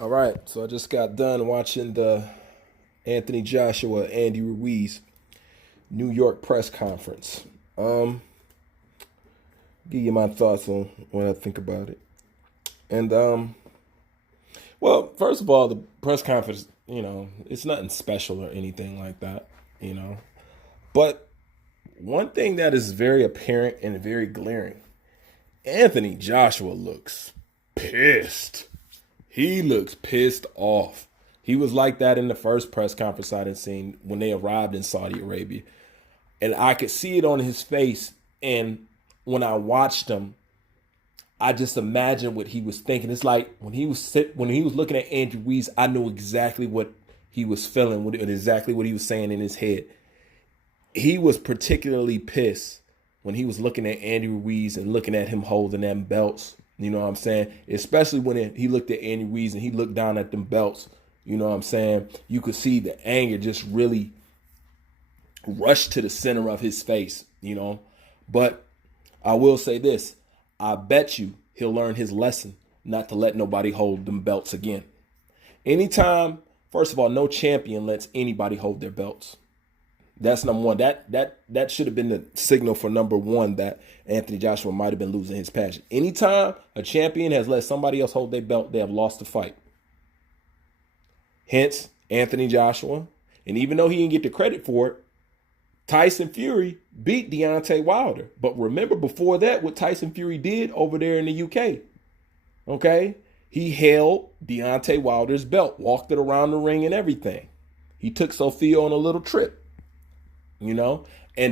All right, so I just got done watching the Anthony Joshua Andy Ruiz New York press conference. Um, give you my thoughts on what I think about it. And well, first of all, the press conference, it's nothing special or anything like that, you know. But one thing that is very apparent and very glaring, Anthony Joshua looks pissed. He looks pissed off. He was like that in the first press conference I had seen when they arrived in Saudi Arabia. And I could see it on his face. And when I watched him, I just imagined what he was thinking. It's like when he was looking at Andrew Ruiz, I knew exactly what he was feeling, exactly what he was saying in his head. He was particularly pissed when he was looking at Andy Ruiz and looking at him holding them belts. You know what I'm saying? Especially when he looked at Andy Ruiz and he looked down at them belts. You know what I'm saying? You could see the anger just really rush to the center of his face. But I will say this. I bet you he'll learn his lesson not to let nobody hold them belts again. Anytime, first of all, no champion lets anybody hold their belts. That's number one. That should have been the signal for number one that Anthony Joshua might have been losing his passion. Anytime a champion has let somebody else hold their belt, they have lost the fight. Hence, Anthony Joshua. And even though he didn't get the credit for it, Tyson Fury beat Deontay Wilder. But remember before that what Tyson Fury did over there in the UK. Okay? He held Deontay Wilder's belt, walked it around the ring and everything. He took Sophia on a little trip. And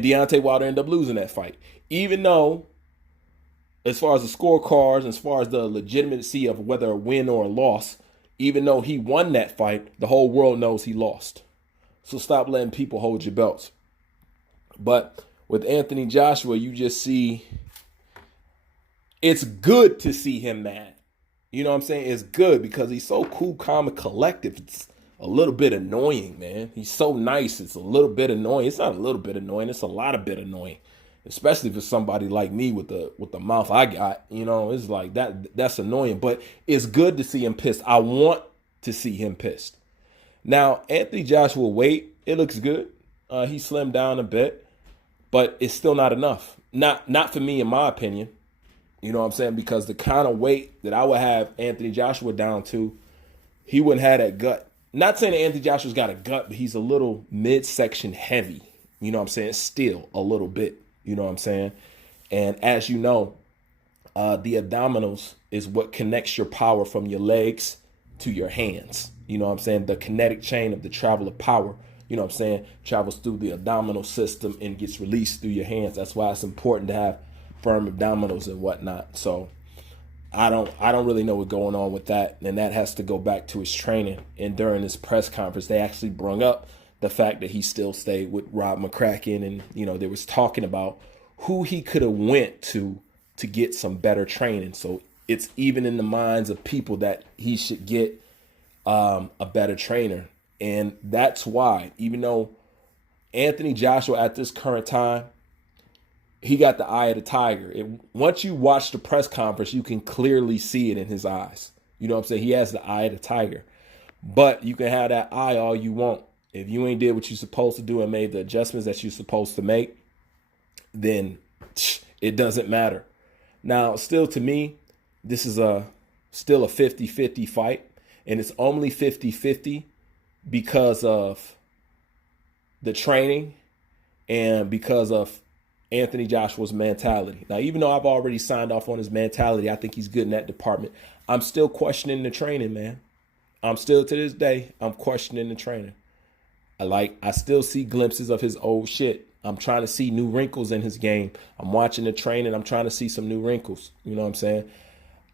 Deontay Wilder ended up losing that fight. Even though, as far as the scorecards, as far as the legitimacy of whether a win or a loss, even though he won that fight, the whole world knows he lost. So stop letting people hold your belts. But with Anthony Joshua, you just see, it's good to see him mad. You know what I'm saying? It's good because he's so cool, calm, and collective. It's a little bit annoying, man. He's so nice. It's a little bit annoying. It's not a little bit annoying. It's a lot of bit annoying, especially for somebody like me with the mouth I got. It's like that. That's annoying. But it's good to see him pissed. I want to see him pissed. Now, Anthony Joshua weight, it looks good. He slimmed down a bit, but it's still not enough. Not for me, in my opinion. You know what I'm saying? Because the kind of weight that I would have Anthony Joshua down to, he wouldn't have that gut. Not saying that Anthony Joshua's got a gut, but he's a little midsection heavy. You know what I'm saying? Still a little bit. You know what I'm saying? And as you know, the abdominals is what connects your power from your legs to your hands. You know what I'm saying? The kinetic chain of the travel of power, you know what I'm saying, travels through the abdominal system and gets released through your hands. That's why it's important to have firm abdominals and whatnot. So I don't really know what's going on with that. And that has to go back to his training. And during this press conference, they actually brung up the fact that he still stayed with Rob McCracken. And, there was talking about who he could have went to get some better training. So it's even in the minds of people that he should get a better trainer. And that's why, even though Anthony Joshua at this current time, he got the eye of the tiger. Once you watch the press conference, you can clearly see it in his eyes. You know what I'm saying? He has the eye of the tiger. But you can have that eye all you want. If you ain't did what you're supposed to do and made the adjustments that you're supposed to make, then it doesn't matter. Now, still to me, this is still a 50-50 fight. And it's only 50-50 because of the training and because of Anthony Joshua's mentality. Now, even though I've already signed off on his mentality, I think he's good in that department. I'm still questioning the training, man. I'm still, to this day, I'm questioning the training. I still see glimpses of his old shit. I'm trying to see new wrinkles in his game. I'm watching the training. I'm trying to see some new wrinkles. You know what I'm saying?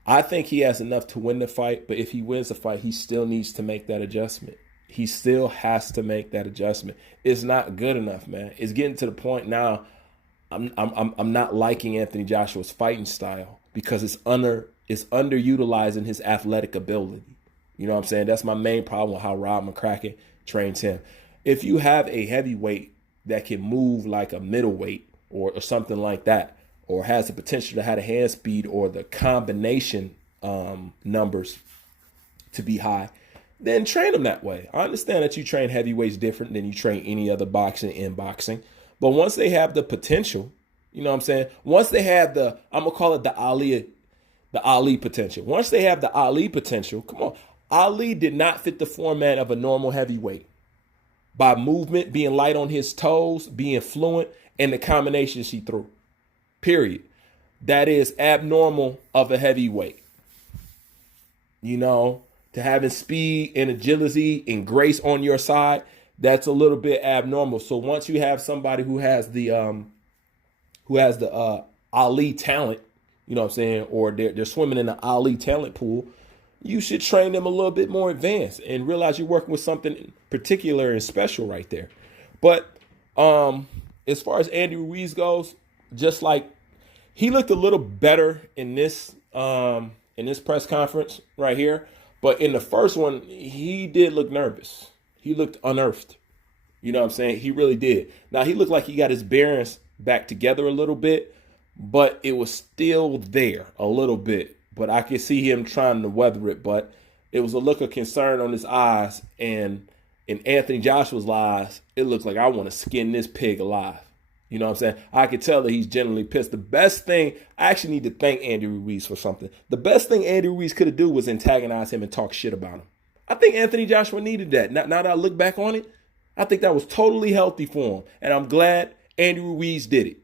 I think he has enough to win the fight, but if he wins the fight, he still needs to make that adjustment. He still has to make that adjustment. It's not good enough, man. It's getting to the point now. I'm not liking Anthony Joshua's fighting style because it's underutilizing his athletic ability. You know what I'm saying? That's my main problem with how Rob McCracken trains him. If you have a heavyweight that can move like a middleweight or something like that, or has the potential to have a hand speed or the combination numbers to be high, then train them that way. I understand that you train heavyweights different than you train any other boxing in boxing. But once they have the potential, you know what I'm saying? Once they have I'm going to call it the Ali potential. Once they have the Ali potential, come on. Ali did not fit the format of a normal heavyweight by movement, being light on his toes, being fluent, and the combinations he threw. Period. That is abnormal of a heavyweight. You know, to having speed and agility and grace on your side, that's a little bit abnormal. So once you have somebody who has the Ali talent, you know what I'm saying, or they're swimming in the Ali talent pool, you should train them a little bit more advanced and realize you're working with something particular and special right there. But as far as Andy Ruiz goes, just like he looked a little better in this press conference right here, but in the first one, he did look nervous. He looked unearthed. You know what I'm saying? He really did. Now, he looked like he got his bearings back together a little bit, but it was still there a little bit. But I could see him trying to weather it. But it was a look of concern on his eyes. And in Anthony Joshua's eyes, it looked like, I want to skin this pig alive. You know what I'm saying? I could tell that he's genuinely pissed. The best thing, I actually need to thank Andy Ruiz for something. The best thing Andy Ruiz could have done was antagonize him and talk shit about him. I think Anthony Joshua needed that. Now that I look back on it, I think that was totally healthy for him. And I'm glad Andy Ruiz did it.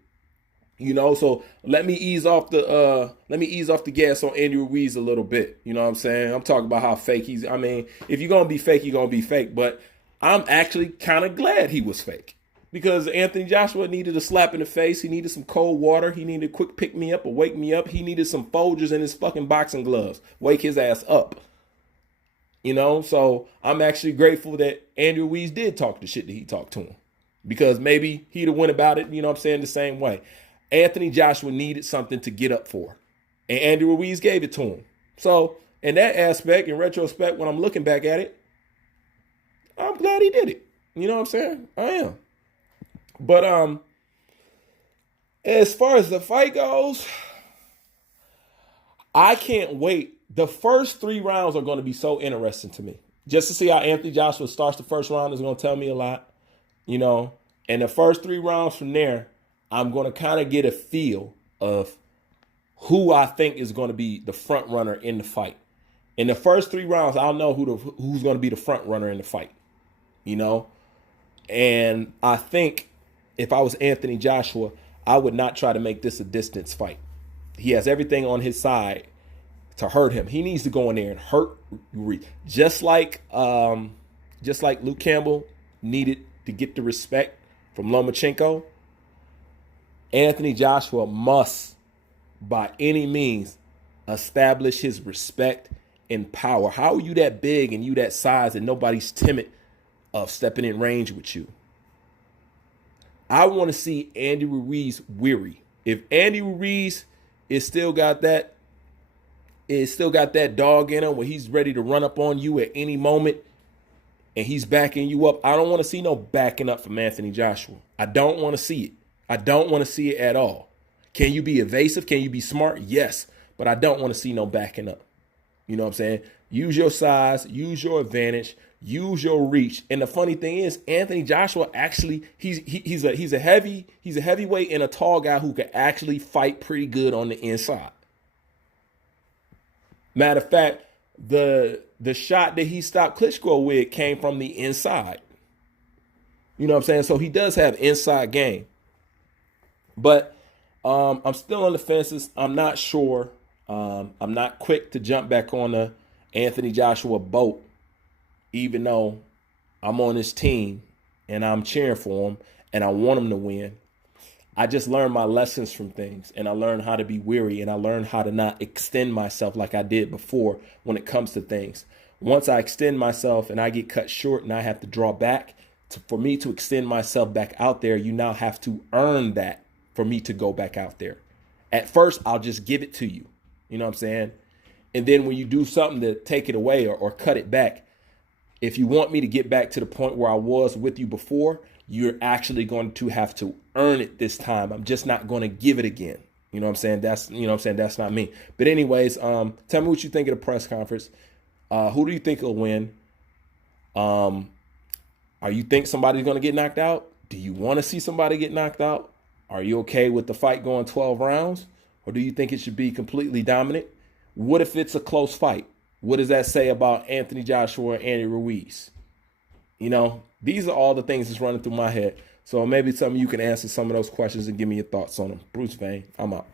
You know, so let me ease off the gas on Andy Ruiz a little bit. You know what I'm saying? I'm talking about how fake he's. I mean, if you're gonna be fake, you're gonna be fake. But I'm actually kind of glad he was fake. Because Anthony Joshua needed a slap in the face. He needed some cold water. He needed a quick pick me up or wake me up. He needed some Folgers in his fucking boxing gloves. Wake his ass up. You know, so I'm actually grateful that Andy Ruiz did talk the shit that he talked to him. Because maybe he'd have went about it, you know what I'm saying, the same way. Anthony Joshua needed something to get up for. And Andy Ruiz gave it to him. So in that aspect, in retrospect, when I'm looking back at it, I'm glad he did it. You know what I'm saying? I am. But as far as the fight goes, I can't wait. The first 3 rounds are going to be so interesting to me. Just to see how Anthony Joshua starts the first round is going to tell me a lot, you know. And the first 3 rounds from there, I'm going to kind of get a feel of who I think is going to be the front runner in the fight. In the first 3 rounds, I'll know who's going to be the front runner in the fight, you know. And I think if I was Anthony Joshua, I would not try to make this a distance fight. He has everything on his side to hurt him. He needs to go in there and hurt Ruiz. Just like Luke Campbell needed to get the respect from Lomachenko, Anthony Joshua must, by any means, establish his respect and power. How are you that big and you that size and nobody's timid of stepping in range with you? I want to see Andy Ruiz weary. If Andy Ruiz is still got that dog in him where he's ready to run up on you at any moment and he's backing you up, I don't want to see no backing up from Anthony Joshua. I don't want to see it. I don't want to see it at all. Can you be evasive? Can you be smart? Yes, but I don't want to see no backing up. You know what I'm saying? Use your size, use your advantage, use your reach. And the funny thing is, Anthony Joshua actually, he's a heavyweight and a tall guy who can actually fight pretty good on the inside. Matter of fact, the shot that he stopped Klitschko with came from the inside. You know what I'm saying? So he does have inside game. But I'm still on the fences. I'm not sure. I'm not quick to jump back on the Anthony Joshua boat, even though I'm on his team and I'm cheering for him and I want him to win. I just learned my lessons from things, and I learned how to be weary, and I learned how to not extend myself like I did before when it comes to things. Once I extend myself and I get cut short and I have to draw back, for me to extend myself back out there, you now have to earn that for me to go back out there. At first, I'll just give it to you. You know what I'm saying? And then when you do something to take it away or cut it back, if you want me to get back to the point where I was with you before, you're actually going to have to earn it this time. I'm just not going to give it again. You know what I'm saying? That's not me. But anyways, tell me what you think of the press conference. Who do you think will win? Are you think somebody's going to get knocked out? Do you want to see somebody get knocked out? Are you okay with the fight going 12 rounds? Or do you think it should be completely dominant? What if it's a close fight? What does that say about Anthony Joshua and Andy Ruiz? You know, these are all the things that's running through my head. So maybe some of you can answer some of those questions and give me your thoughts on them. Bruce Vane, I'm out.